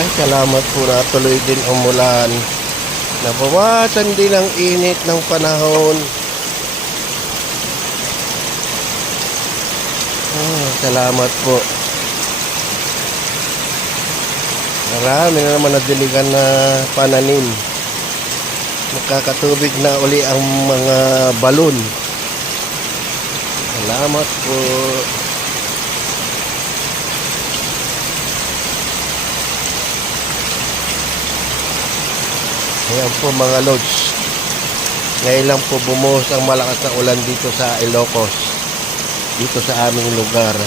Ay, salamat po na tuloy din umulan. Nabawasan din ang init ng panahon. Salamat po. Marami na naman nadiligan na pananim. Magkakatubig na uli ang mga balon. Salamat po. Ayan po mga lods. Ngayon lang po bumuhos ang malakas na ulan dito sa Ilocos. Dito sa aming lugar.